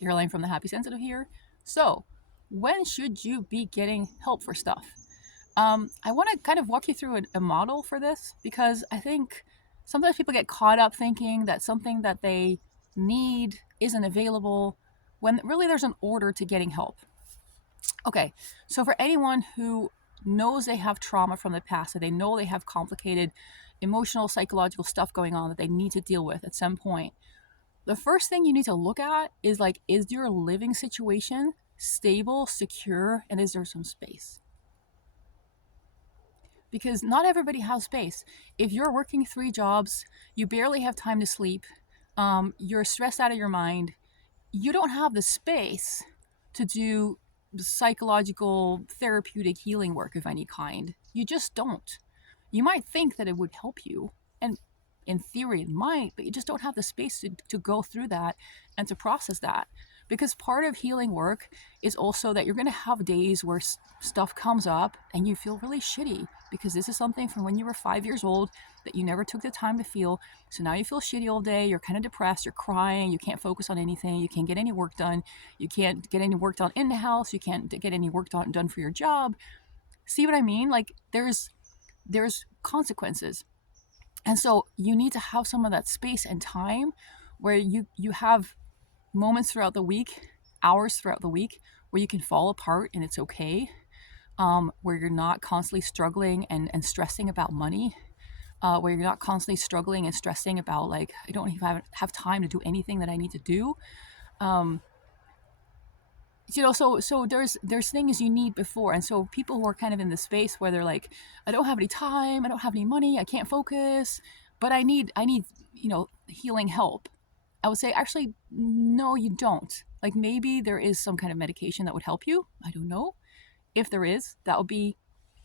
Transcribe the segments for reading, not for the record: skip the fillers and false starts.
Caroline from the Happy Sensitive here. So, when should you be getting help for stuff? I want to kind of walk you through a model for this because I think sometimes people get caught up thinking that something that they need isn't available when really there's an order to getting help. Okay, so for anyone who knows they have trauma from the past, that they know they have complicated emotional, psychological stuff going on that they need to deal with at some point, the first thing you need to look at is like, is your living situation stable, secure, and is there some space? Because not everybody has space. If you're working 3 jobs, you barely have time to sleep, you're stressed out of your mind, you don't have the space to do psychological, therapeutic healing work of any kind. You just don't. You might think that it would help you, and in theory it might, but you just don't have the space to go through that and to process that. Because part of healing work is also that you're going to have days where stuff comes up and you feel really shitty because this is something from when you were 5 years old that you never took the time to feel. So now you feel shitty all day, you're kind of depressed, you're crying, you can't focus on anything, you can't get any work done, you can't get any work done in the house, you can't get any work done for your job. See what I mean? Like there's consequences. And so you need to have some of that space and time where you have moments throughout the week, hours throughout the week, where you can fall apart and it's okay, where you're not constantly struggling and stressing about money, where you're not constantly struggling and stressing about like, I don't even have time to do anything that I need to do. So there's things you need before. And so people who are kind of in the space where they're like, I don't have any time, I don't have any money, I can't focus, but I need healing help. I would say, actually, no, you don't. Like maybe there is some kind of medication that would help you. I don't know. If there is, that would be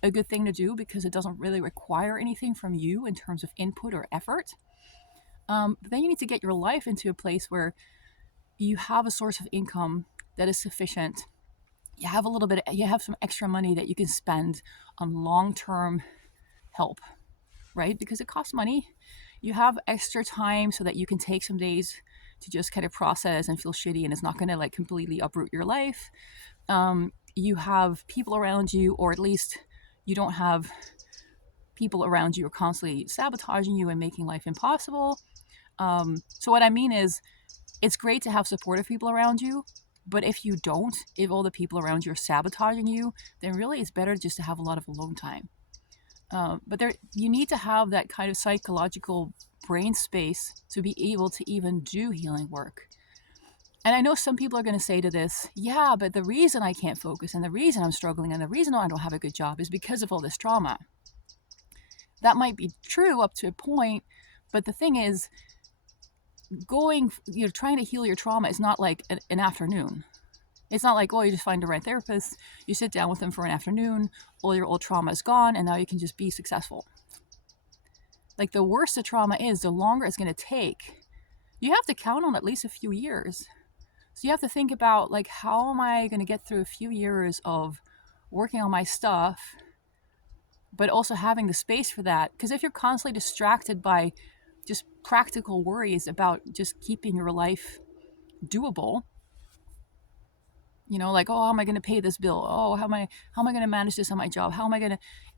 a good thing to do because it doesn't really require anything from you in terms of input or effort. But then you need to get your life into a place where you have a source of income that is sufficient. You have some extra money that you can spend on long-term help, right? Because it costs money. You have extra time so that you can take some days to just kind of process and feel shitty, and it's not going to like completely uproot your life. You have people around you, or at least you don't have people around you who are constantly sabotaging you and making life impossible. So what I mean is, it's great to have supportive people around you, but if all the people around you are sabotaging you, then really it's better just to have a lot of alone time. You need to have that kind of psychological brain space to be able to even do healing work. And I know some people are going to say to this, yeah, but the reason I can't focus and the reason I'm struggling and the reason I don't have a good job is because of all this trauma. That might be true up to a point, but the thing is, trying to heal your trauma is not like an afternoon. It's not like, oh, you just find the right therapist, you sit down with them for an afternoon, all your old trauma is gone, and now you can just be successful. Like the worse the trauma is, the longer it's going to take. You have to count on at least a few years. So you have to think about like, how am I going to get through a few years of working on my stuff, but also having the space for that? Because if you're constantly distracted by just practical worries about just keeping your life doable, like, oh, how am I going to pay this bill? Oh, how am I going to manage this on my job?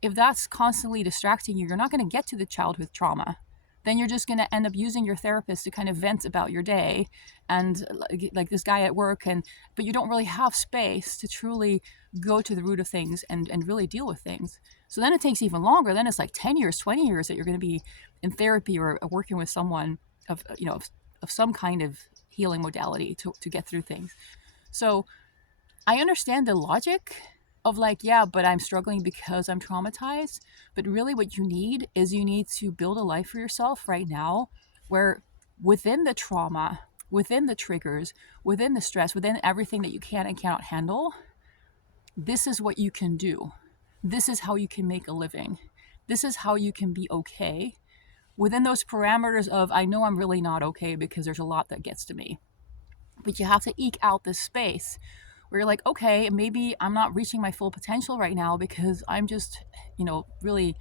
If that's constantly distracting you, you're not going to get to the childhood trauma. Then you're just going to end up using your therapist to kind of vent about your day and like this guy at work, but you don't really have space to truly go to the root of things and really deal with things. So then it takes even longer. Then it's like 10 years, 20 years that you're going to be in therapy or working with someone of some kind of healing modality to get through things. So I understand the logic of like, yeah, but I'm struggling because I'm traumatized. But really what you need to build a life for yourself right now where within the trauma, within the triggers, within the stress, within everything that you can and cannot handle, this is what you can do. This is how you can make a living. This is how you can be okay within those parameters of, I know I'm really not okay because there's a lot that gets to me. But you have to eke out this space where you're like, okay, maybe I'm not reaching my full potential right now because I'm just, really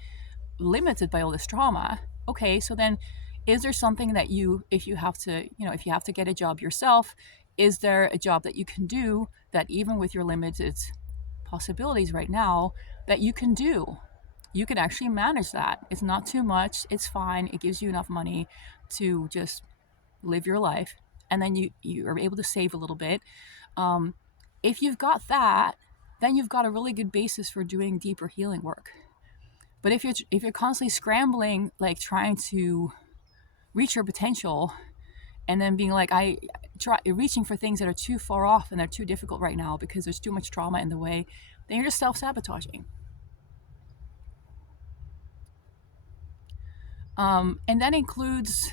limited by all this trauma. Okay, so then is there something that if you have to get a job yourself, is there a job that you can do that, even with your limited possibilities right now, that you can do? You can actually manage that. It's not too much. It's fine. It gives you enough money to just live your life, and then you are able to save a little bit. If you've got that, then you've got a really good basis for doing deeper healing work. But if you're constantly scrambling, like trying to reach your potential, and then being like, I try reaching for things that are too far off and they're too difficult right now because there's too much trauma in the way, then you're just self-sabotaging. And that includes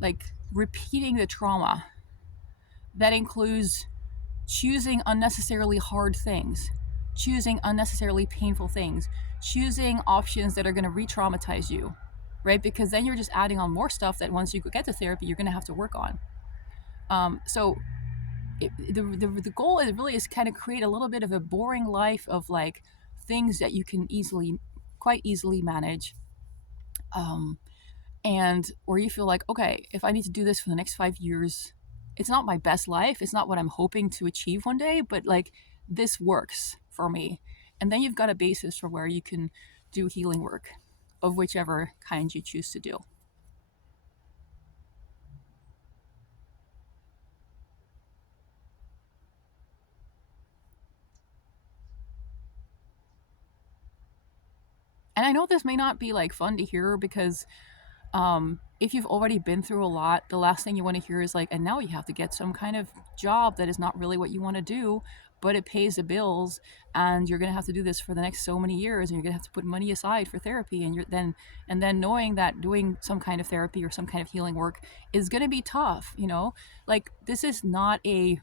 like repeating the trauma. That includes choosing unnecessarily hard things, choosing unnecessarily painful things, choosing options that are going to re-traumatize you, right? Because then you're just adding on more stuff that once you get to therapy, you're going to have to work on. The goal is really is kind of create a little bit of a boring life of like things that you can quite easily manage. And where you feel like, okay, if I need to do this for the next 5 years, it's not my best life. It's not what I'm hoping to achieve one day, but like this works for me. And then you've got a basis for where you can do healing work of whichever kind you choose to do. And I know this may not be like fun to hear because if you've already been through a lot, the last thing you want to hear is like, and now you have to get some kind of job that is not really what you want to do, but it pays the bills, and you're going to have to do this for the next so many years, and you're going to have to put money aside for therapy, and then knowing that doing some kind of therapy or some kind of healing work is going to be tough, like this is not a,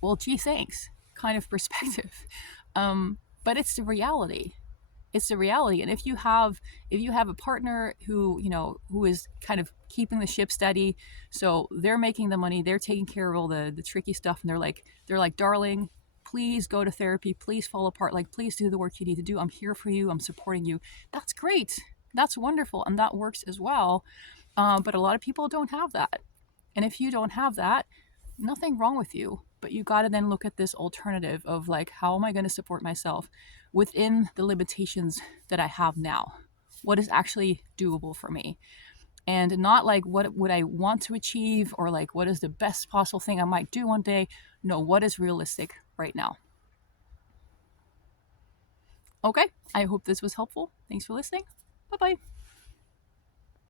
well, gee, thanks kind of perspective. But it's the reality. It's the reality. And if you have a partner who is kind of keeping the ship steady, so they're making the money, they're taking care of all the tricky stuff, and they're like, darling, please go to therapy, please fall apart, like please do the work you need to do, I'm here for you, I'm supporting you, that's great, that's wonderful, and that works as well. But a lot of people don't have that. And if you don't have that, nothing wrong with you, but you got to then look at this alternative of like, how am I going to support myself within the limitations that I have now? What is actually doable for me? And not like what would I want to achieve, or like what is the best possible thing I might do one day. No, what is realistic right now? Okay, I hope this was helpful. Thanks for listening. Bye bye.